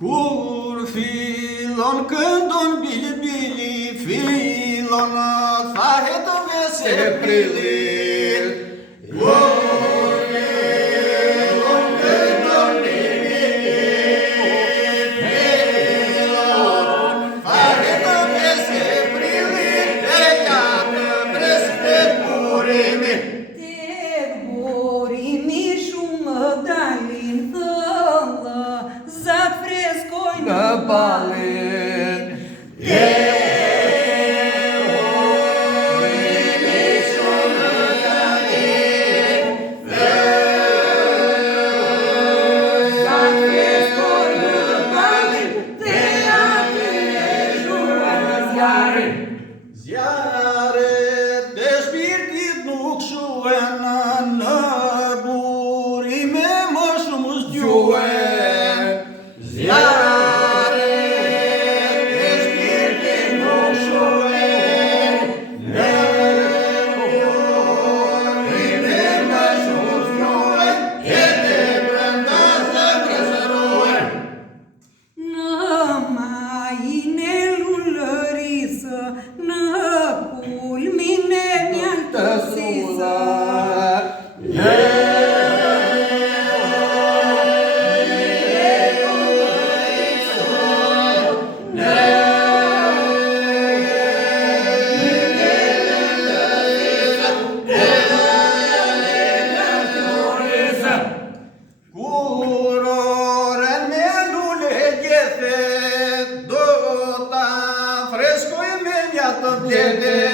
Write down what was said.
Kur fillon këndon bili bili, fillon thahet vese prilin. Kur fillon këndon bili bili, fillon thahet vese prilin. E jatë breste burimi. Tek burimi shumë dalin thëllë, zat freskojnë Në balin. Zjarët e shpirtit nuk shuen, në burime më shumë zgjuen. Zjarët e shpirtit nuk shuen, në burime më shumë zgjuen. Jete brenda të presëruen. në majin e lullërisë, në kulmin e mjaltësisë. Kur oren me lule gjethe, do ta freskoj me mjatë të blete.